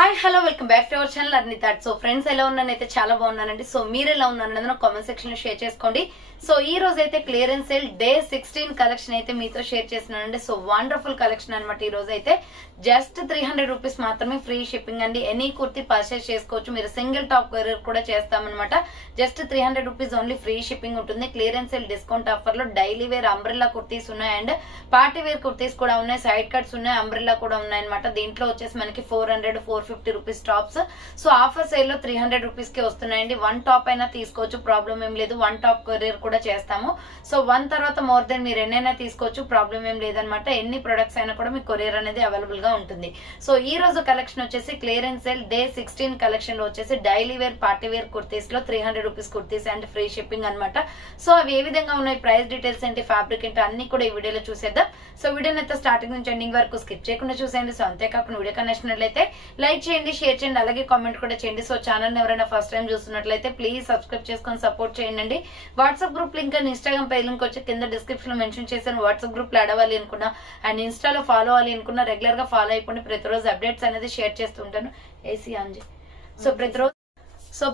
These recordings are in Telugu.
Hi hello welcome back to our channel అర్ని thought. So friends ఎలా ఉన్నానైతే చాలా బాగున్నానండి. సో మీరు ఎలా ఉన్నారన్నది కామెంట్ సెక్షన్ లో షేర్ చేసుకోండి. సో ఈ రోజు అయితే క్లియరెన్స్ సేల్ డే 16 కలెక్షన్ అయితే మీతో షేర్ చేస్తున్నానండి. సో వండర్ఫుల్ కలెక్షన్ అనమాట. ఈ రోజు అయితే జస్ట్ 300 రూపీస్ మాత్రమే ఫ్రీ షిప్పింగ్ అండి. ఎనీ కుర్తి పర్చేస్ చేసుకోవచ్చు. మీరు సింగిల్ టాప్ కొరియర్ కూడా చేస్తామన్నమాట. Just 300 rupees only free shipping ఉంటుంది. క్లియరెన్స్ సేల్ డిస్కౌంట్ ఆఫర్ లో డైలీ వేర్ అంబ్రెల్లా కుర్తీస్ ఉన్నాయి అండ్ పార్టీ వేర్ కుర్తీస్ కూడా ఉన్నాయి. సైడ్ కట్స్ ఉన్నాయి, అంబ్రెల్లా కూడా ఉన్నాయి అనమాట. దీంట్లో వచ్చేసి మనకి 400-450 rupees tops. So offer sale లో 300 రూపీస్ కి వస్తున్నాయండి. వన్ టాప్ అయినా తీసుకోవచ్చు, ప్రాబ్లం ఏం లేదు. వన్ టాప్ కొరియర్ కూడా చేస్తాము. సో వన్ తర్వాత మోర్ దెన్ మీరు ఎన్నైనా తీసుకోవచ్చు, ప్రాబ్లం ఏం లేదనమాట. ఎన్ని ప్రొడక్ట్స్ అయినా కూడా మీకు కొరియర్ అనేది అవైలబుల్ గా ఉంటుంది. సో ఈ రోజు కలెక్షన్ వచ్చేసి క్లియరెన్స్ సేల్ డే 16 కలెక్షన్ లో వచ్చేసి daily wear party wear kurtis లో 300 rupees kurtis and free shipping అనమాట. సో అవి ఏ విధంగా ఉన్నాయి, ప్రైస్ డీటెయిల్స్ ఏంటి, ఫ్యాబ్రిక్ ఏంటి అన్ని కూడా ఈ వీడియోలో చూసేద్దాం. సో వీడియోని అయితే స్టార్టింగ్ నుంచి ఎండింగ్ వరకు స్కిప్ చేయకుండా చూసేయండి. సో అంతేకాకుండా వీడియో కనెక్షన్ లైక్ చేయండి, షేర్ చేయండి, అలాగే కామెంట్ కూడా చేయండి. సో ఛానల్ ఎవరైనా ఫస్ట్ టైం చూస్తున్నట్లయితే ప్లీజ్ సబ్స్క్రైబ్ చేసుకొని సపోర్ట్ చేయండి. WhatsApp group link and Instagram page link వచ్చి కింద డిస్క్రిప్షన్ లో మెన్షన్ చేశాను. వాట్సాప్ గ్రూప్ లో యాడ్ అవ్వాలి అనుకున్నా అండ్ ఇన్స్టాలో ఫాలో అవ్వాలి అనుకున్నా రెగ్యులర్ గా ఫాలో అయిపోండి. ప్రతిరోజు అప్డేట్స్ అనేది షేర్ చేస్తూ ఉంటాను. ఏసీ ఆంజీ. సో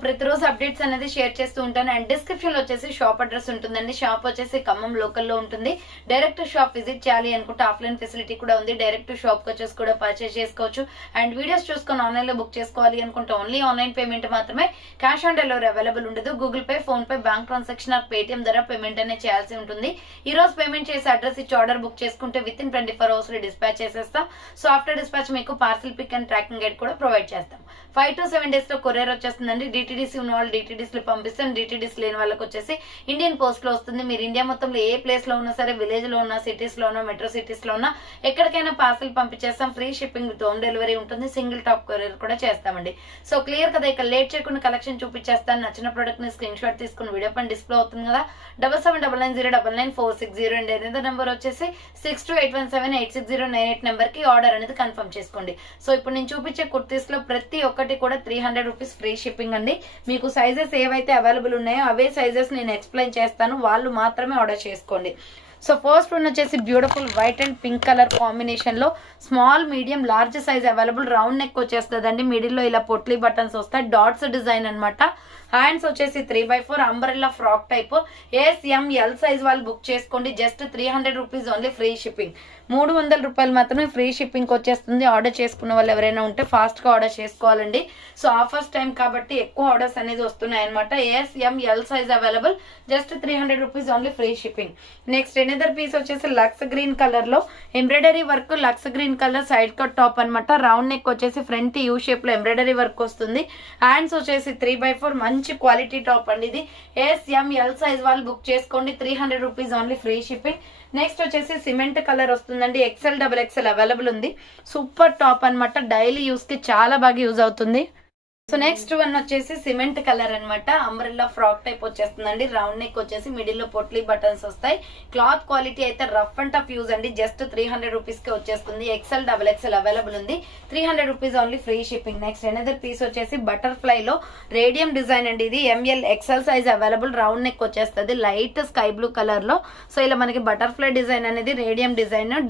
ప్రతిరోజు అప్డేట్స్ అనేది షేర్ చేస్తూ ఉంటాను. అండ్ డిస్క్రిప్షన్ లో వచ్చేసి షాప్ అడ్రస్ ఉంటుందండి. షాప్ వచ్చేసి ఖమ్మం లోకల్ లో ఉంటుంది. డైరెక్ట్ షాప్ విజిట్ చేయాలి అనుకుంటే ఆఫ్లైన్ ఫెసిలిటీ కూడా ఉంది. డైరెక్ట్ షాప్ కి వచ్చేసి కూడా పర్చేస్ చేసుకోవచ్చు. అండ్ వీడియోస్ చూసుకొని ఆన్లైన్ లో బుక్ చేసుకోవాలి అనుకుంటే ఓన్లీ ఆన్లైన్ పేమెంట్ మాత్రమే, క్యాష్ ఆన్ డెలివరీ అవైలబుల్ ఉండదు. Google Pay, PhonePe, bank transaction or Paytm ద్వారా పేమెంట్ అనేది చేయాల్సి ఉంటుంది. ఈ రోజు పేమెంట్ చేసి అడ్రస్ ఇచ్చి ఆర్డర్ బుక్ చేసుకుంటే విత్ ఇన్ 24 hours లో డిస్పాచ్ చేసేస్తాం. సో ఆఫ్టర్ డిస్పాచ్ మీకు parcel pick and tracking guide కూడా ప్రొవైడ్ చేస్తాం. 5 to 7 days లో కొరియర్ వచ్చేస్తుందండి. డిటిడిసి ఉన్న వాళ్ళు డిటిడిసి లో పంపిస్తాం. డిటిడిసి లేని వాళ్ళకి వచ్చేసి ఇండియన్ పోస్ట్ లో వస్తుంది. మీరు ఇండియా మొత్తంలో ఏ ప్లేస్ లో ఉన్నా సరే, విలేజ్ లో ఉన్నా, సిటీస్ లో ఉన్నా, మెట్రో సిటీస్ లో ఉన్నా, ఎక్కడికైనా పార్సల్ పంపించేస్తాం. Free shipping with home delivery ఉంటుంది. సింగిల్ టాప్ కొరియర్ కూడా చేస్తామండి. సో క్లియర్ కదా, ఇక లేట్ చేయకుండా కలెక్షన్ చూపించేస్తాను. నచ్చిన ప్రొడక్ట్ ని స్క్రీన్ షాట్ తీసుకుని వీడియో పైన డిస్ప్లే అవుతుంది కదా, 7799099460 అండ్ ఎనిమిదో నెంబర్ వచ్చేసి 6281786098 నెంబర్ కి ఆర్డర్ అనేది కన్ఫర్మ్ చేసుకోండి. సో ఇప్పుడు నేను చూపించే కుర్తీస్ లో ప్రతి ఒక్కటి కూడా 300 రూపీస్ ఫ్రీ షిప్పింగ్ అండి. మీకు సైజెస్ ఏవైతే అవైలబుల్ ఉన్నాయో అవే సైజెస్ నేను ఎక్స్ప్లెయిన్ చేస్తాను, వాళ్ళు మాత్రమే ఆర్డర్ చేసుకోండి. సో ఫస్ట్ వన్ వచ్చేసి beautiful white and pink colour combination లో small, medium, large size available. Round neck వచ్చేస్తుంది అండి. మిడిల్ లో ఇలా పొట్లీ బటన్స్ వస్తాయి, డాట్స్ డిజైన్ అనమాట. హ్యాండ్స్ వచ్చేసి 3/4 umbrella frock type. SML size వాళ్ళు బుక్ చేసుకోండి. Just 300 rupees only free shipping. 300 రూపాయలు మాత్రమే ఫ్రీ షిప్పింగ్ వచ్చేస్తుంది. ఆర్డర్ చేసుకున్న వాళ్ళు ఎవరైనా ఉంటే ఫాస్ట్ గా ఆర్డర్ చేసుకోవాలండి. సో ఆఫర్స్ టైం కాబట్టి ఎక్కువ ఆర్డర్స్ అనేది వస్తున్నాయి అనమాట. SML size available. Just 300 rupees only free shipping. Next another piece వచ్చేసి లక్స్ గ్రీన్ కలర్ లో embroidery work, lux green colour side cut top అనమాట. రౌండ్ నెక్ వచ్చేసి ఫ్రంట్ యూ షేప్ లో ఎంబ్రాయిడరీ వర్క్ వస్తుంది. హ్యాండ్స్ వచ్చేసి 3/4 మంచి క్వాలిటీ టాప్ అండి. ఇది SML సైజ్ వాళ్ళు బుక్ చేసుకోండి. 300 rupees only free shipping. Next వచ్చేసి సిమెంట్ కలర్ వస్తుందండి. XL, XXL అవైలబుల్ ఉంది. సూపర్ టాప్ అనమాట. డైలీ యూస్ కి చాలా బాగా యూజ్ అవుతుంది. సో నెక్స్ట్ వన్ వచ్చేసి సిమెంట్ కలర్ అనమాట. అంబ్రెల్లా ఫ్రాక్ టైప్ వచ్చేస్తుందండి. రౌండ్ నెక్ వచ్చేసి మిడిల్ లో పొట్లీ బటన్స్ వస్తాయి. క్లాత్ క్వాలిటీ అయితే రఫ్ అండ్ టఫ్ యూజ్ అండి. జస్ట్ 300 రూపీస్ కి వచ్చేస్తుంది. XL, XXL అవైలబుల్ ఉంది. 300 rupees only free shipping. Next another piece వచ్చేసి బటర్ఫ్లై లో రేడియం డిజైన్ అండి. ఇది ML, XL size available. Round neck వచ్చేస్తుంది లైట్ స్కై బ్లూ కలర్ లో. సో ఇలా మనకి బటర్ఫ్లై డిజైన్ అనేది రేడియం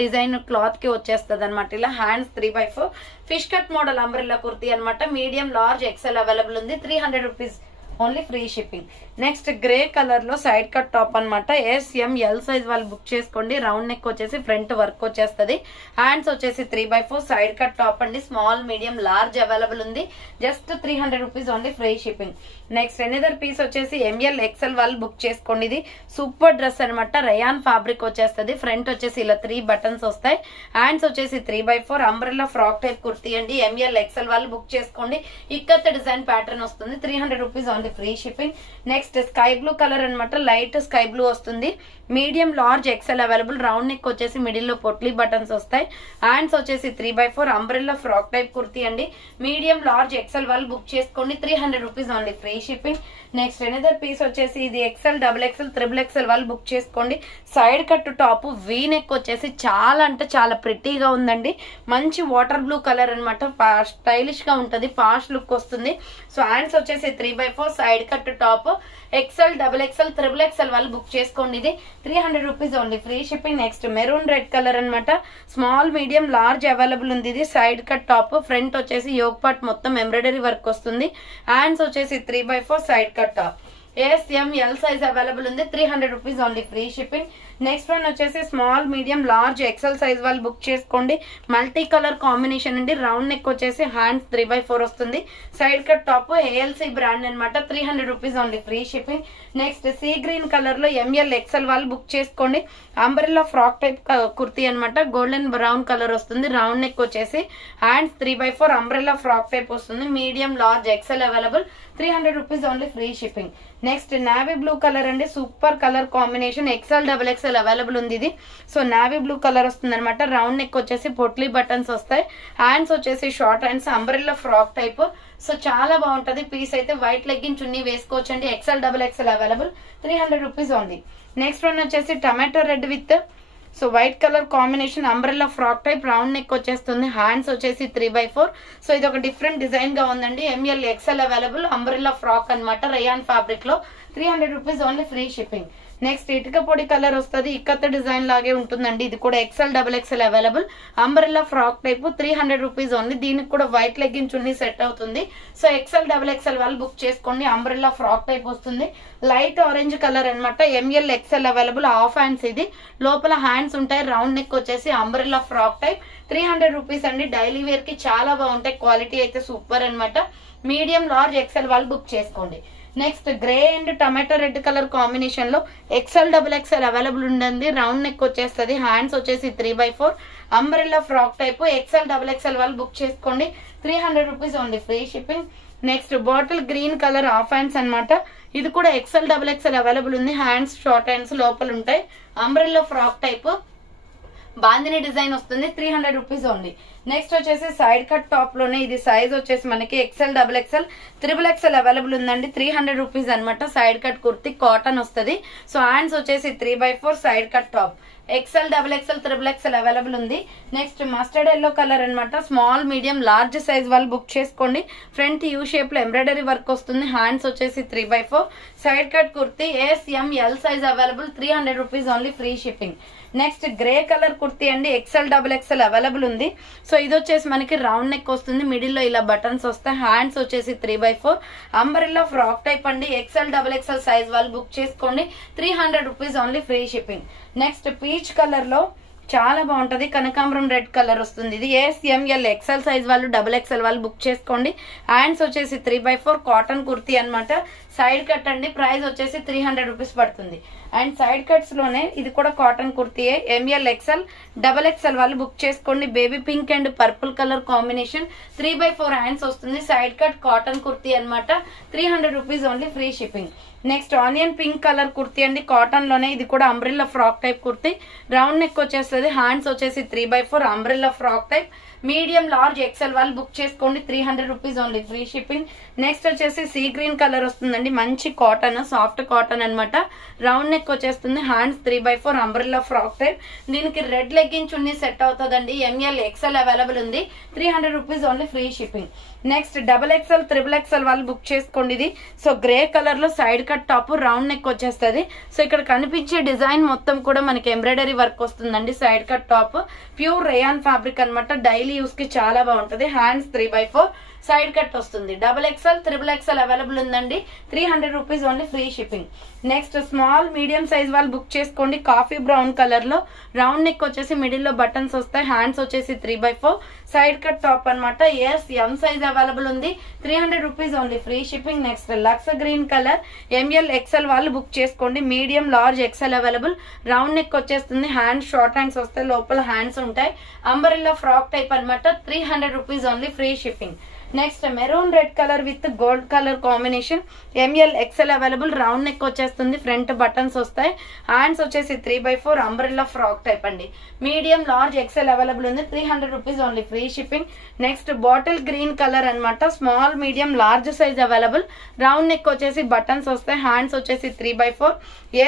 డిజైన్ క్లాత్ కి వచ్చేస్తుంది అనమాట. ఇలా hands 3/4 fish cut model umbrella kurti అనమాట. మీడియం, లార్జ్, XL అవైలబుల్ ఉంది. 300 rupees only free shipping. Next grey colour లో సైడ్ కట్ టాప్ అనమాట. SML సైజ్ వాళ్ళు బుక్ చేసుకోండి. రౌండ్ నెక్ వచ్చేసి ఫ్రంట్ వర్క్ వచ్చేస్తుంది. హ్యాండ్స్ వచ్చేసి 3/4 సైడ్ కట్ టాప్ అండి. స్మాల్, మీడియం, లార్జ్ అవైలబుల్ ఉంది. Just 300 rupees only free shipping. Next another piece వచ్చేసి ML, XL వాళ్ళు బుక్ చేసుకోండి. ఇది సూపర్ డ్రెస్ అనమాట. రయాన్ ఫ్యాబ్రిక్ వచ్చేస్తుంది. ఫ్రంట్ వచ్చేసి ఇలా 3 బటన్స్ వస్తాయి. హ్యాండ్స్ వచ్చేసి 3/4 అంబ్రెల్లా ఫ్రాక్ టైప్ కుర్తీ అండి. ML, XL వాళ్ళు బుక్ చేసుకోండి. ఇక్కత్ డిజైన్ ప్యాటర్న్ వస్తుంది. 300 rupees only free shipping. Next sky blue colour అనమాట. లైట్ స్కై బ్లూ వస్తుంది. Medium, large, XL available. Round neck వచ్చేసి మిడిల్ లో పొట్లీ బటన్స్ వస్తాయి. హ్యాండ్స్ వచ్చేసి 3/4 అంబ్రెల్లా ఫ్రాక్ టైప్ కుర్తీ అండి. మీడియం, లార్జ్, XL వాళ్ళు బుక్ చేసుకోండి. 300 rupees only free shipping. Next another piece వచ్చేసి ఇది XL, XXL, XXL వాళ్ళు బుక్ చేసుకోండి. Side cut top, V neck వచ్చేసి చాలా అంటే చాలా ప్రిటీగా ఉందండి. మంచి వాటర్ బ్లూ కలర్ అనమాట. స్టైలిష్ గా ఉంటది, పాష్ లుక్ వస్తుంది. సో హ్యాండ్స్ వచ్చేసి 3/4 side cut top. XL, double XL, triple XL వాళ్ళు బుక్ చేసుకోండి. ఇది 300 rupees only, free shipping. Next maroon red colour అనమాట. స్మాల్, మీడియం, లార్జ్ అవైలబుల్ ఉంది. ఇది సైడ్ కట్ టాప్. ఫ్రంట్ వచ్చేసి యోగ్ పార్ట్ మొత్తం ఎంబ్రాయిడరీ వర్క్ వస్తుంది. హ్యాండ్స్ వచ్చేసి 3/4 side cut top. SML size available ఉంది. 300 rupees only, free shipping. Next one వచ్చేసి small, medium, large, XL size వాళ్ళు బుక్ చేసుకోండి. మల్టీ కలర్ కాంబినేషన్ అండి. రౌండ్ నెక్ వచ్చేసి హ్యాండ్స్ 3/4 వస్తుంది. Side cut top. ALC brand అనమాట. 300 rupees only, free shipping. Next see green colour లో ML XL వాళ్ళు బుక్ చేసుకోండి. అంబ్రెల్లా ఫ్రాక్ టైప్ కుర్తీ అనమాట. గోల్డెన్ బ్రౌన్ కలర్ వస్తుంది. రౌండ్ నెక్ వచ్చేసి హ్యాండ్స్ 3/4 అంబ్రెల్లా ఫ్రాక్ టైప్ వస్తుంది. Medium, large, XL available. 300 rupees only, free shipping. Next navy blue colour అండి. Super colour combination. XL, double XL available ఉంది. ఇది సో నావీ బ్లూ కలర్ వస్తుంది అనమాట. రౌండ్ నెక్ వచ్చేసి పొట్లీ బటన్స్ వస్తాయి. హ్యాండ్స్ వచ్చేసి short hands, umbrella frock type. So చాలా బాగుంటది పీస్ అయితే. వైట్ లెగ్గిన్ చున్నీ వేసుకోవచ్చు అండి. XL, double XL available. 300 rupees only. Next one వచ్చేసి tomato red with so white colour combination, umbrella frock type. Round neck వచ్చేస్తుంది. హ్యాండ్స్ వచ్చేసి 3/4. సో ఇది ఒక డిఫరెంట్ డిజైన్ గా ఉందండి. ML XL available. Umbrella frock అనమాట. రేయాన్ ఫ్యాబ్రిక్ లో. 300 rupees only, free shipping. Next ఇటుక పొడి కలర్ వస్తుంది. ఇక్కత డిజైన్ లాగే ఉంటుందండి. ఇది కూడా XL, double XL available. Umbrella frock type. 300 rupees only. దీనికి కూడా వైట్ లెగ్గిన్ చున్నీ సెట్ అవుతుంది. సో ఎక్సెల్, డబుల్ ఎక్సెల్ వాళ్ళు బుక్ చేసుకోండి. అంబ్రెల్లా ఫ్రాక్ టైప్ వస్తుంది. లైట్ ఆరెంజ్ కలర్ అనమాట. ML XL available. Half hands ఇది. లోపల హ్యాండ్స్ ఉంటాయి. రౌండ్ నెక్ వచ్చేసి అంబ్రెల్లా ఫ్రాక్ టైప్. 300 రూపీస్ అండి. డైలీ వేర్ కి చాలా బాగుంటాయి. క్వాలిటీ అయితే సూపర్ అనమాట. మీడియం, లార్జ్, ఎక్సెల్ వాళ్ళు బుక్ చేసుకోండి. Next grey and tomato red colour combination లో ఎక్సెల్, డబుల్ ఎక్సెల్ అవైలబుల్ ఉంటుంది. రౌండ్ నెక్ వచ్చేస్తుంది. హ్యాండ్స్ వచ్చేసి 3/4 umbrella frock type. XL, double XL వాళ్ళు బుక్ చేసుకోండి. 300 rupees only, free shipping. Next bottle green colour half hands అనమాట. ఇది కూడా ఎక్సెల్, డబుల్ ఎక్సెల్ అవైలబుల్ ఉంది. హ్యాండ్స్ షార్ట్ హ్యాండ్స్ లోపల ఉంటాయి. Umbrella frock type. Bandhani design వస్తుంది. 300 రూపీస్ ఓన్లీ. నెక్స్ట్ వచ్చేసి సైడ్ కట్ టాప్ లోనే ఇది సైజ్ వచ్చేసి మనకి XL, double XL, triple XL available ఉందండి. 300 రూపీస్ అనమాట. సైడ్ కట్ కుర్తి కాటన్ వస్తుంది. సో హ్యాండ్స్ వచ్చేసి 3/4 side cut top. XL, double XL, triple XL available ఉంది. నెక్స్ట్ మస్టర్డ్ ఎల్లో కలర్ అనమాట. స్మాల్, మీడియం, లార్జ్ సైజ్ వాళ్ళు బుక్ చేసుకోండి. ఫ్రంట్ యూ షేప్ లో ఎంబ్రాయిడరీ వర్క్ వస్తుంది. హ్యాండ్స్ వచ్చేసి 3/4 side cut kurti. SML size available. 300 rupees only, free shipping. Next grey colour kurti అండి. ఎక్సెల్, డబుల్ ఎక్సెల్ అవైలబుల్ ఉంది. సో ఇది వచ్చేసి మనకి రౌండ్ నెక్ వస్తుంది. మిడిల్ లో ఇలా బటన్స్ వస్తాయి. హ్యాండ్స్ వచ్చేసి 3/4 అంబ్రెల్లా ఫ్రాక్ టైప్ అండి. ఎక్సెల్, డబుల్ ఎక్సెల్ సైజ్ వాళ్ళు బుక్ చేసుకోండి. 300 rupees only, free shipping. Next peach colour లో చాలా బాగుంటది. కనకాంబరం రెడ్ కలర్ వస్తుంది. ఇది SML XL సైజ్ వాళ్ళు, డబుల్ ఎక్సెల్ వాళ్ళు బుక్ చేసుకోండి. హ్యాండ్స్ వచ్చేసి 3/4 కాటన్ కుర్తీ అనమాట. సైడ్ కట్ అండి. ప్రైస్ వచ్చేసి 300 రూపీస్ పడుతుంది. అండ్ సైడ్ కట్స్ లోనే ఇది కూడా కాటన్ కుర్తీయే. ML XL, డబల్ ఎక్సెల్ వాళ్ళు బుక్ చేసుకోండి. Baby pink and purple colour combination. 3/4 hands వస్తుంది. సైడ్ కట్ కాటన్ కుర్తీ అనమాట. 300 rupees only, free shipping. Next onion pink colour kurti అండి. కాటన్ లోనే ఇది కూడా umbrella frock type kurti. Round neck వచ్చేస్తుంది. హ్యాండ్స్ వచ్చేసి 3/4 umbrella frock type. Medium, large, XL వాళ్ళు బుక్ చేసుకోండి. 300 rupees only, free shipping. Next వచ్చేసి సీ గ్రీన్ కలర్ వస్తుందండి. మంచి కాటన్, సాఫ్ట్ కాటన్ అనమాట. రౌండ్ నెక్ వచ్చేస్తుంది. Hands 3/4 umbrella frock type. దీనికి రెడ్ లెగ్గిన్ చున్నీ సెట్ అవుతుందండి. ML XL అవైలబుల్ ఉంది. 300 rupees only, free shipping. Next double XL, triple XL వాళ్ళు బుక్ చేసుకోండి. ఇది సో గ్రే కలర్ లో side cut top, round neck వచ్చేస్తుంది. సో ఇక్కడ కనిపించే డిజైన్ మొత్తం కూడా మనకి ఎంబ్రాయిడరీ వర్క్ వస్తుందండి. Side cut top pure rayon fabric అనమాట. డైలీ యూస్ కి చాలా బాగుంటది. హ్యాండ్స్ 3/4 సైడ్ కట్ వస్తుంది. Double XL, triple XL available ఉందండి. 300 rupees only, free shipping. Next small, medium size వాళ్ళు బుక్ చేసుకోండి. కాఫీ బ్రౌన్ కలర్ లో రౌండ్ నెక్ వచ్చేసి మిడిల్ లో బటన్స్ వస్తాయి. హ్యాండ్స్ వచ్చేసి 3/4 సైడ్ కట్ టాప్ అనమాట. M సైజ్ అవైలబుల్ ఉంది. 300 rupees only, free shipping. Next లక్స్ గ్రీన్ కలర్. ML XL వాళ్ళు బుక్ చేసుకోండి. Medium, large, XL available. Round neck వచ్చేస్తుంది. హ్యాండ్స్ షార్ట్ హ్యాండ్స్ వస్తాయి. లోపల హ్యాండ్స్ ఉంటాయి. అంబ్రెల్లా ఫ్రాక్ టైప్ అనమాట. 300 rupees only, free shipping. Next maroon red colour with gold colour combination. ML XL available. Round neck వచ్చేస్తుంది. ఫ్రంట్ బటన్స్ వస్తాయి. హ్యాండ్స్ వచ్చేసి 3/4 అంబ్రెల్లా ఫ్రాక్ టైప్ అండి. మీడియం, లార్జ్, ఎక్సెల్ అవైలబుల్ ఉంది. 300 rupees only, free shipping. Next bottle green colour అనమాట. Small, medium, large size available. Round neck వచ్చేసి బటన్స్ వస్తాయి. హ్యాండ్స్ వచ్చేసి 3/4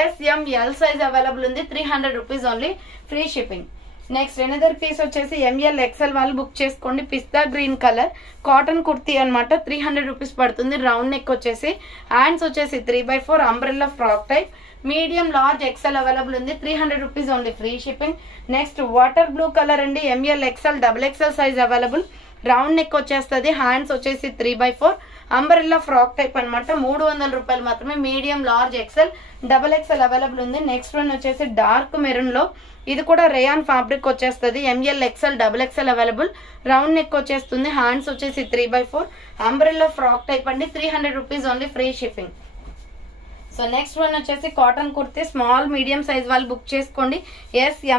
SML సైజ్ అవైలబుల్ ఉంది. 300 rupees only, free shipping. Next another piece వచ్చేసి ఎంఎల్ ఎక్సెల్ వాళ్ళు బుక్ చేసుకోండి. Pista green colour cotton kurti అనమాట. 300 రూపీస్ పడుతుంది. రౌండ్ నెక్ వచ్చేసి, హ్యాండ్స్ వచ్చేసి 3/4 umbrella frock type. Medium large XL available ఉంది. 300 rupees only, free shipping. Next water blue colour అండి. M L XL XXL size available. Round neck వచ్చేస్తుంది. హ్యాండ్స్ వచ్చేసి 3/4 అంబ్రెల్లా ఫ్రాక్ టైప్ అనమాట. 300 రూపాయలు మాత్రమే. మీడియం లార్జ్ XXL అవైలబుల్ ఉంది. నెక్స్ట్ వన్ వచ్చేసి డార్క్ మెరూన్ లో, ఇది కూడా రేయాన్ ఫ్యాబ్రిక్ వచ్చేస్తుంది. M L XXL available. Round neck వచ్చేస్తుంది. హ్యాండ్స్ వచ్చేసి 3/4 అంబ్రెల్లా ఫ్రాక్ టైప్ అండి. 300 rupees only, free shipping. So next one వచ్చేసి cotton kurti small medium size వాళ్ళు బుక్ చేసుకోండి.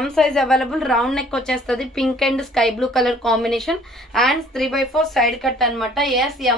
M size available. Round neck వచ్చేస్తుంది. Pink and sky blue colour combination. Hands 3/4 side cut అనమాట.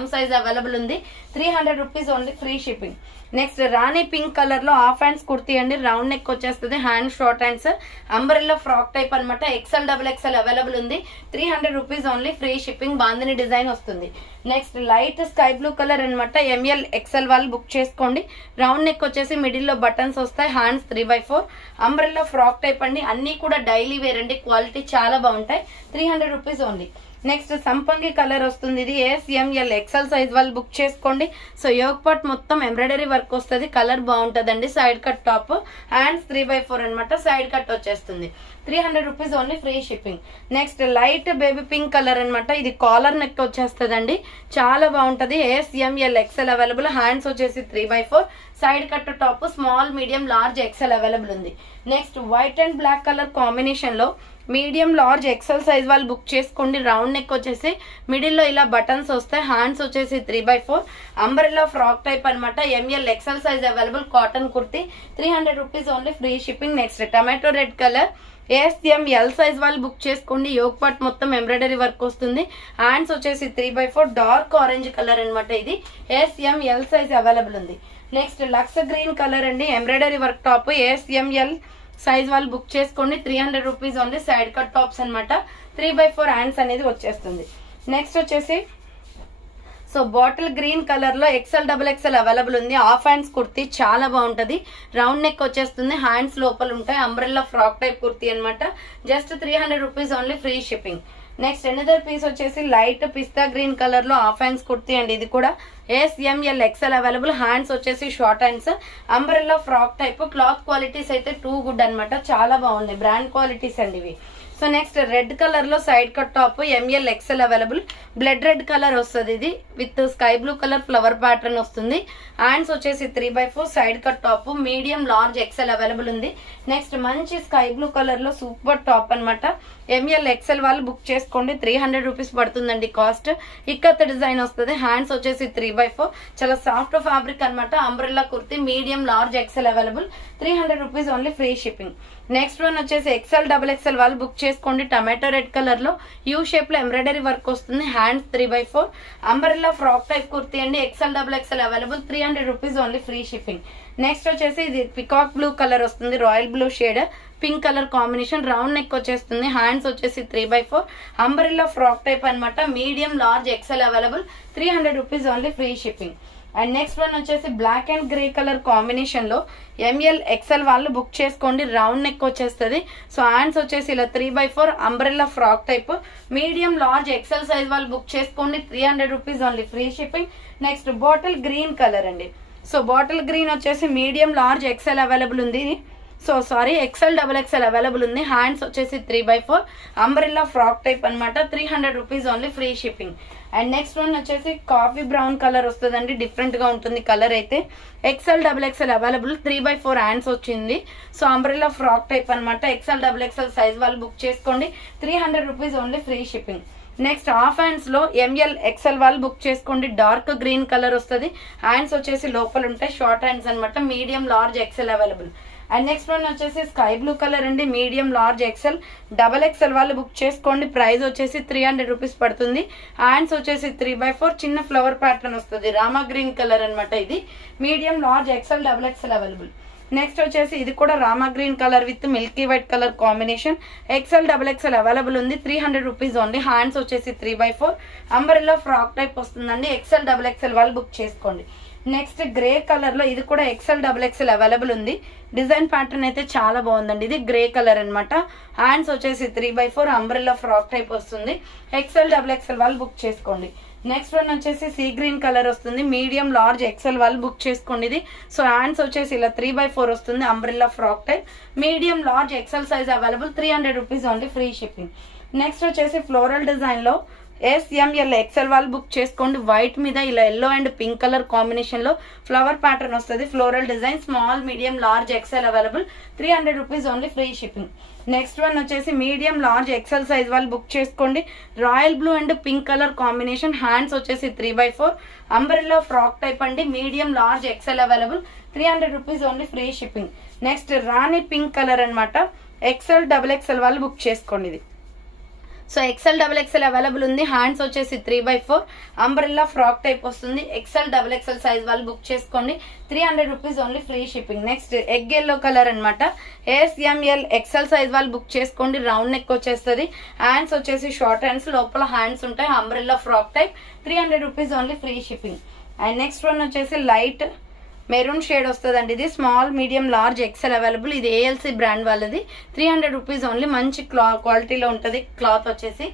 M సైజ్ అవైలబుల్ ఉంది. 300 rupees only, free shipping. Next rani pink colour లో హాఫ్ హ్యాండ్స్ కుర్తీ అండి. రౌండ్ నెక్ వచ్చేస్తుంది. Hand short hands umbrella frock type అనమాట. XXL అవైలబుల్ ఉంది. 300 rupees only, free shipping. Bandhani design వస్తుంది. Next light sky blue colour అనమాట. ML XL వాళ్ళు బుక్ చేసుకోండి. రౌండ్ నెక్ వచ్చేసి మిడిల్ లో బటన్స్ వస్తాయి. హ్యాండ్స్ 3/4 అంబ్రెల్లా ఫ్రాక్ టైప్ అండి. అన్ని కూడా డైలీ వేర్ అండి. క్వాలిటీ చాలా బాగుంటాయి. 300 రూపీస్ ఓన్లీ. నెక్స్ట్ సంపంగి కలర్ వస్తుంది. ఇది SML XL సైజ్ వాళ్ళు బుక్ చేసుకోండి. సో యోగ్ పార్ట్ మొత్తం ఎంబ్రాయిడరీ వర్క్ వస్తుంది. కలర్ బాగుంటదండి. Side cut top. హ్యాండ్స్ 3/4 అనమాట. సైడ్ కట్ వచ్చేస్తుంది. 300 rupees only, free shipping. Next light baby pink colour అనమాట. ఇది కాలర్ నెక్ వచ్చేస్తుందండి. చాలా బాగుంటది. SML XL available. హ్యాండ్స్ వచ్చేసి 3/4 side cut top. Small medium large XL available ఉంది. Next white and black colour combination లో మీడియం లార్జ్ XL సైజ్ వాళ్ళు బుక్ చేసుకోండి. రౌండ్ నెక్ వచ్చేసి మిడిల్ లో ఇలా బటన్స్ వస్తాయి. హ్యాండ్స్ వచ్చేసి 3/4 అంబ్రెల్లా ఫ్రాక్ టైప్ అనమాట. ML XL size available. Cotton kurti 300 rupees only, free shipping. Next tomato red colour SML size వాళ్ళు బుక్ చేసుకోండి. యోగ్ పార్ట్ మొత్తం ఎంబ్రాయిడరీ వర్క్ వస్తుంది. హ్యాండ్స్ వచ్చేసి 3/4 డార్క్ ఆరెంజ్ కలర్ అనమాట. ఇది SML సైజ్ అవైలబుల్ ఉంది. నెక్స్ట్ లక్స్ గ్రీన్ కలర్ అండి. Embroidery work top. SML size వాళ్ళు బుక్ చేసుకోండి. 300 rupees only. Side cut tops అనమాట. 3/4 హ్యాండ్స్ అనేది వచ్చేస్తుంది. నెక్స్ట్ వచ్చేసి సో బాటిల్ గ్రీన్ కలర్ లో XXL అవైలబుల్ ఉంది. హాఫ్ హ్యాండ్స్ కుర్తీ చాలా బాగుంటది. రౌండ్ నెక్ వచ్చేస్తుంది. హ్యాండ్స్ లోపల ఉంటాయి. అంబ్రెల్లా ఫ్రాక్ టైప్ కుర్తీ అనమాట. Just 300 rupees only, free shipping. Next another piece వచ్చేసి లైట్ పిస్తా గ్రీన్ కలర్ లో హాఫ్ హ్యాండ్స్ కుర్తీ అండి. ఇది కూడా SML XL అవైలబుల్. హ్యాండ్స్ వచ్చేసి short hands umbrella frock type. Cloth qualities అయితే టూ గుడ్ అనమాట. చాలా బాగుంది. బ్రాండ్ క్వాలిటీస్ అండి ఇవి. సో నెక్స్ట్ రెడ్ కలర్ లో side cut top. ML XL available. Blood red colour వస్తుంది. ఇది with sky blue colour flower pattern వస్తుంది. హ్యాండ్స్ వచ్చేసి 3/4 side cut top. Medium large XL available ఉంది. నెక్స్ట్ మంచి స్కై బ్లూ కలర్ లో సూపర్ టాప్ అనమాట. ML XL వాళ్ళు బుక్ చేసుకోండి. 300 రూపీస్ పడుతుందండి కాస్ట్. ఇక్కత్ డిజైన్ వస్తుంది. హ్యాండ్స్ వచ్చేసి 3/4 చాలా సాఫ్ట్ ఫ్యాబ్రిక్ అనమాట. Umbrella kurti medium large XL available. 300 rupees only, free shipping. Next one వచ్చేసి XXL వాళ్ళు బుక్ చేసుకోండి. టమాటో రెడ్ కలర్ లో యూ షేప్ లో ఎంబ్రాయిడరీ వర్క్ వస్తుంది. Hands 3/4 umbrella frock type kurti అండి. XXL available. 300 rupees only, free shipping. Next వచ్చేసి ఇది పికాక్ బ్లూ కలర్ వస్తుంది. Royal blue shade pink colour combination. Round neck వచ్చేస్తుంది. హ్యాండ్స్ వచ్చేసి 3/4 అంబ్రెల్లా ఫ్రాక్ టైప్ అనమాట. Medium large XL available. 300 rupees only, free shipping. And next one వచ్చేసి black and grey colour combination లో ML XL వాళ్ళు బుక్ చేసుకోండి. రౌండ్ నెక్ వచ్చేస్తుంది. సో హ్యాండ్స్ వచ్చేసి ఇలా 3/4 umbrella frock type. Medium large XL size వాళ్ళు బుక్ చేసుకోండి. 300 rupees only, free shipping. Next bottle green colour అండి. సో బాటిల్ గ్రీన్ వచ్చేసి మీడియం లార్జ్ XL అవైలబుల్ ఉంది. సో సారీ XXL అవైలబుల్ ఉంది. హ్యాండ్స్ వచ్చేసి 3/4 అంబ్రెల్లా ఫ్రాక్ టైప్ అనమాట. 300 rupees only, free shipping. And next one వచ్చేసి కాఫీ బ్రౌన్ కలర్ వస్తుందండి. డిఫరెంట్ గా ఉంటుంది కలర్ అయితే. XXL available. 3/4 హ్యాండ్స్ వచ్చింది. సో అంబ్రెల్లా ఫ్రాక్ టైప్ అనమాట. XXL సైజ్ వాళ్ళు బుక్ చేసుకోండి. 300 rupees only, free shipping. Next half hands లో ML XL వాళ్ళు బుక్ చేసుకోండి. డార్క్ గ్రీన్ కలర్ వస్తుంది. హ్యాండ్స్ వచ్చేసి లోపల ఉంటాయి. షార్ట్ హ్యాండ్స్ అనమాట. Medium large XL available. And next one వచ్చేసి స్కై బ్లూ కలర్ అండి. మీడియం లార్జ్ XXL వాళ్ళు బుక్ చేసుకోండి. ప్రైస్ వచ్చేసి 300 రూపీస్ పడుతుంది. హ్యాండ్స్ వచ్చేసి 3/4 చిన్న ఫ్లవర్ ప్యాటర్న్ వస్తుంది. రామా గ్రీన్ కలర్ అనమాట. ఇది medium large XXL available. Next వచ్చేసి ఇది కూడా Rama green colour with Milky white colour combination. XXL available ఉంది. 300 రూపీస్ ఓన్లీ. హ్యాండ్స్ వచ్చేసి 3/4 అంబ్రెల్లా ఫ్రాక్ టైప్ వస్తుందండి. XXL వాళ్ళు బుక్ చేసుకోండి. నెక్స్ట్ గ్రే కలర్ లో ఇది కూడా ఎక్సెల్ డబుల్ ఎక్సెల్ అవైలబుల్ ఉంది. డిజైన్ ప్యాటర్న్ అయితే చాలా బాగుందండి. ఇది గ్రే కలర్ అనమాట. హ్యాండ్స్ వచ్చేసి 3/4 అంబ్రెల్లా ఫ్రాక్ టైప్ వస్తుంది. ఎక్సెల్ డబుల్ ఎక్సెల్ వాళ్ళు బుక్ చేసుకోండి. నెక్స్ట్ వన్ వచ్చేసి సీ గ్రీన్ కలర్ వస్తుంది. మీడియం లార్జ్ ఎక్సెల్ వాళ్ళు బుక్ చేసుకోండి ఇది. సో హ్యాండ్స్ వచ్చేసి ఇలా 3/4 వస్తుంది umbrella frock type. Medium large XL size available. 300 rupees only, free shipping. Next వచ్చేసి ఫ్లోరల్ డిజైన్ లో SML ఎక్సెల్ వాళ్ళు బుక్ చేసుకోండి. వైట్ మీద ఇలా yellow and pink colour combination లో ఫ్లవర్ ప్యాటర్న్ వస్తుంది. Floral design small medium large XL available. 300 rupees only, free shipping. Next one వచ్చేసి మీడియం లార్జ్ ఎక్సెల్ సైజ్ వాళ్ళు బుక్ చేసుకోండి. Royal blue and pink colour combination. Hands వచ్చేసి 3/4 అంబ్రెల్లా ఫ్రాక్ టైప్ అండి. Medium large XL available. 300 rupees only, free shipping. Next rani pink colour అనమాట. ఎక్సెల్ డబుల్ ఎక్సెల్ వాళ్ళు బుక్ చేసుకోండి ఇది. So XL double XL available ఉంది. హ్యాండ్స్ వచ్చేసి 3/4 అంబ్రెల్లా ఫ్రాక్ టైప్ వస్తుంది. ఎక్సెల్ డబుల్ ఎక్సెల్ సైజ్ వాళ్ళు బుక్ చేసుకోండి. 300 rupees only, free shipping. Next egg yellow colour అనమాట. SML ఎక్సెల్ సైజ్ వాళ్ళు బుక్ చేసుకోండి. రౌండ్ నెక్ వచ్చేస్తుంది. హ్యాండ్స్ వచ్చేసి షార్ట్ హ్యాండ్స్, లోపల హ్యాండ్స్ ఉంటాయి. Umbrella frock type. 300 rupees only, free shipping. And next one వచ్చేసి లైట్ మెరూన్ షేడ్ వస్తుందండి. ఇది small medium large XL available. ఇది ALC బ్రాండ్ వాళ్ళది. 300 రూపీస్ ఓన్లీ, మంచి క్వాలిటీలో ఉంటుంది. క్లాత్ వచ్చేసి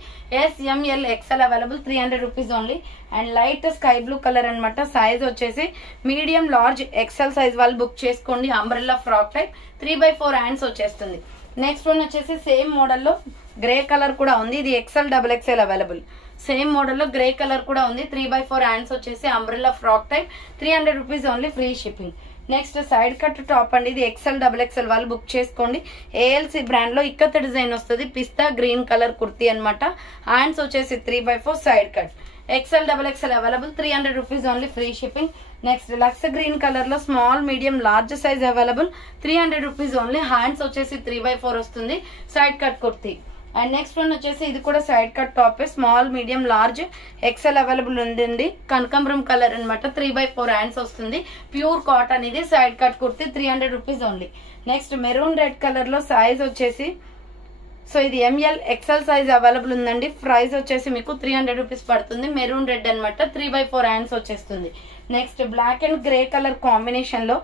SML XL available. 300 rupees only. And light sky blue colour అనమాట. సైజ్ వచ్చేసి మీడియం లార్జ్ ఎక్సెల్ సైజ్ వాళ్ళు బుక్ చేసుకోండి. Umbrella frock type. 3/4 హ్యాండ్స్ వచ్చేస్తుంది. నెక్స్ట్ వన్ వచ్చేసి సేమ్ మోడల్లో గ్రే కలర్ కూడా ఉంది. ఇది XL double XL available. Same మోడల్లో గ్రే కలర్ కూడా ఉంది. 3/4 హ్యాండ్స్ వచ్చేసి umbrella frock type. 300 rupees only, free shipping. Next side cut top అండి. ఇది ఎక్సెల్ డబుల్ ఎక్సెల్ వాళ్ళు బుక్ చేసుకోండి. ALC బ్రాండ్ లో ఇక్కత్ డిజైన్ వస్తుంది. పిస్తా గ్రీన్ కలర్ కుర్తీ అనమాట. హ్యాండ్స్ వచ్చేసి 3/4 side cut. XL double XL available. 300 rupees only, free shipping. Next లక్స్ గ్రీన్ కలర్ లో small medium large size available. 300 rupees only. Hands వచ్చేసి 3/4 వస్తుంది. Side cut kurti. And next one వచ్చేసి ఇది కూడా side cut top. Small medium large XL available ఉందండి. కనకాంబరం కలర్ అనమాట. 3/4 హ్యాండ్స్ వస్తుంది. ప్యూర్ కాటన్ ఇది. Side cut kurti. 300 rupees only. Next maroon red colour లో సైజ్ వచ్చేసి సో ఇది ML ఎక్సెల్ సైజ్ అవైలబుల్ ఉందండి. ప్రైస్ వచ్చేసి మీకు 300 రూపీస్ పడుతుంది. మెరూన్ రెడ్ అనమాట. 3/4 హ్యాండ్స్ వచ్చేస్తుంది. Next black and grey colour combination లో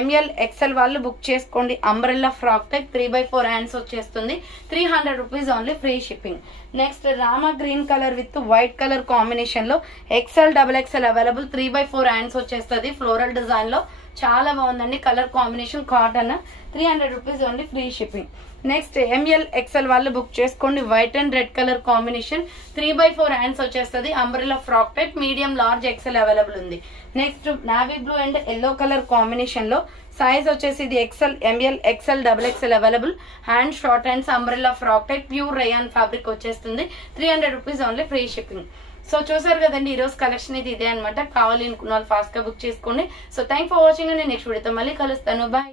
ML ఎక్సెల్ వాళ్ళు బుక్ చేసుకోండి. Umbrella frock type. 3/4 హ్యాండ్స్ వచ్చేస్తుంది. 300 rupees only, free shipping. Next రామా green colour with white colour combination లో XL double XL available. 3/4 hands వచ్చేస్తుంది. ఫ్లోరల్ డిజైన్ లో చాలా బాగుందండి. Colour combination cotton. 300 rupees only, free shipping. Next ML XL వాళ్ళు బుక్ చేసుకోండి. White and red colour combination. 3/4 hands వచ్చేస్తుంది. Umbrella frock type. Medium large XL available ఉంది. Next navy blue and yellow colour combination లో సైజ్ వచ్చేసి ఇది XL ML XL double XL available. Hand short hands umbrella frock type. Pure rayon fabric వచ్చేస్తుంది. 300 rupees only, free shipping. So చూసారు కదండి, ఈ రోజు కలెక్షన్ ఇది ఇదే అనమాట. కావాలి అనుకున్న వాళ్ళు ఫాస్ట్ గా బుక్ చేసుకోండి. So thank for watching. నేను నెక్స్ట్ వీడియోతో మళ్ళీ కలుస్తాను. బాయ్.